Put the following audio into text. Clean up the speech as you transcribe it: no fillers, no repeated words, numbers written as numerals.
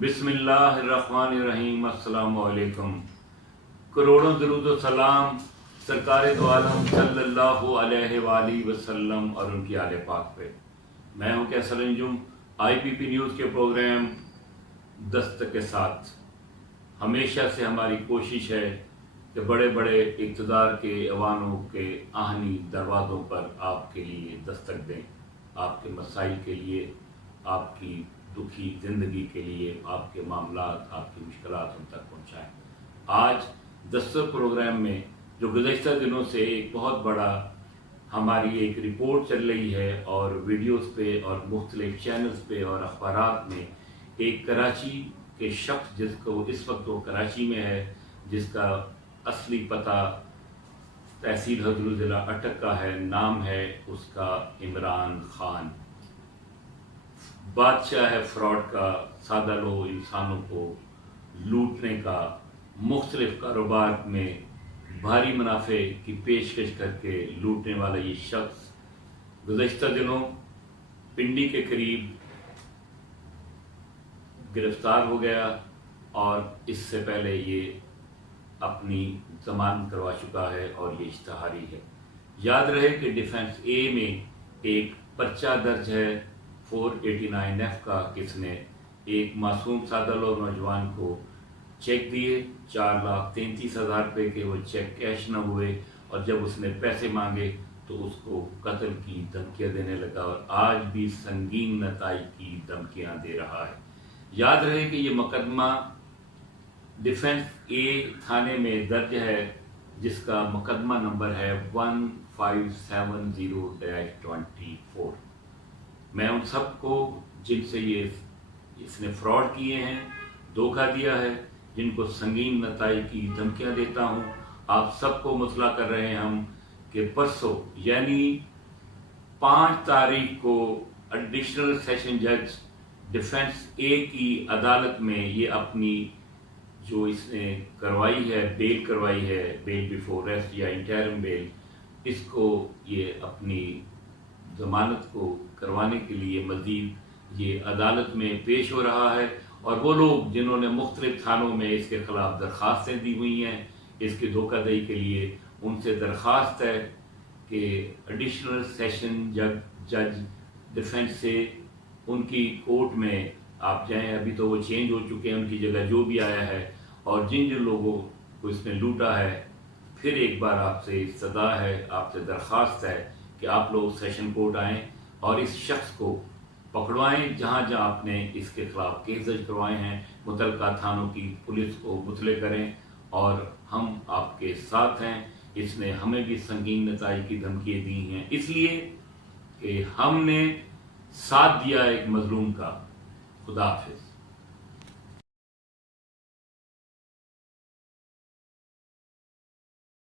बिस्मिल्लाहिर्रहमानिर्रहीम। अस्सलामुअलैकुम। करोड़ों दरूद व सलाम सरकार दो आलम सल्लल्लाहु अलैहि वसल्लम और उनकी आले पाक पे। मैं हूं कैसर अंजुम। IPP न्यूज़ के प्रोग्राम दस्तक के साथ हमेशा से हमारी कोशिश है कि बड़े बड़े इक़्तिदार के अवानों के आहनी दरवाज़ों पर आपके लिए दस्तक दें, आपके मसाइल के लिए, आपकी दुखी ज़िंदगी के लिए, आपके मामलात, आपकी मुश्किलात उन तक पहुँचाएँ। आज दस्तक प्रोग्राम में जो गुज़श्ता दिनों से एक बहुत बड़ा हमारी एक रिपोर्ट चल रही है और वीडियोस पे और मुख्तलिफ चैनल्स पे और अखबारात में, एक कराची के शख्स जिसको इस वक्त वो कराची में है, जिसका असली पता तहसील हजरू ज़िला अटक का है, नाम है उसका इमरान खान। बादशाह है फ्रॉड का, सादा लोग इंसानों को लूटने का, मुख्तलिफ कारोबार में भारी मुनाफे की पेशकश करके लूटने वाला ये शख्स गुज़श्ता दिनों पिंडी के करीब गिरफ्तार हो गया और इससे पहले ये अपनी जमानत करवा चुका है और ये इश्तिहारी है। याद रहे कि डिफेंस ए में एक पर्चा दर्ज है 489F का, किसने एक मासूम सादा लोग नौजवान को चेक दिए 4,33,000 रुपये के, वो चेक कैश न हुए और जब उसने पैसे मांगे तो उसको कत्ल की धमकियां देने लगा और आज भी संगीन नताइज की धमकियां दे रहा है। याद रहे कि ये मुकदमा डिफेंस ए थाने में दर्ज है, जिसका मुकदमा नंबर है 1570-24। मैं उन सबको जिनसे इसने फ्रॉड किए हैं, धोखा दिया है, जिनको संगीन नताइज की धमकियां देता हूं, आप सबको मुतला कर रहे हैं हम कि परसों यानी 5 तारीख को एडिशनल सेशन जज डिफेंस ए की अदालत में ये अपनी जो इसने करवाई है, बेल करवाई है, बेल बिफोर अरेस्ट या इंटरिम बेल, इसको ये अपनी जमानत को करवाने के लिए मज़ीद ये अदालत में पेश हो रहा है। और वो लोग जिन्होंने मुख्तलिफ थानों में इसके ख़िलाफ़ दरख्वास्तें दी हुई हैं इसकी धोखाधड़ी के लिए, उनसे दरख्वास्त है कि एडिशनल सेशन जज डिफेंस से उनकी कोर्ट में आप जाएं। अभी तो वो चेंज हो चुके हैं, उनकी जगह जो भी आया है, और जिन जिन लोगों को इसने लूटा है, फिर एक बार आपसे सदा है, आपसे दरख्वास्त है कि आप लोग सेशन कोर्ट आएँ और इस शख्स को पकड़वाएं जहाँ जहाँ आपने इसके खिलाफ केस दर्ज करवाए हैं। मुतल्लिका थानों की पुलिस को मुतले करें और हम आपके साथ हैं। इसने हमें भी संगीन नताइज की धमकियाँ दी हैं इसलिए कि हमने साथ दिया एक मजलूम का। खुदा हाफिज़।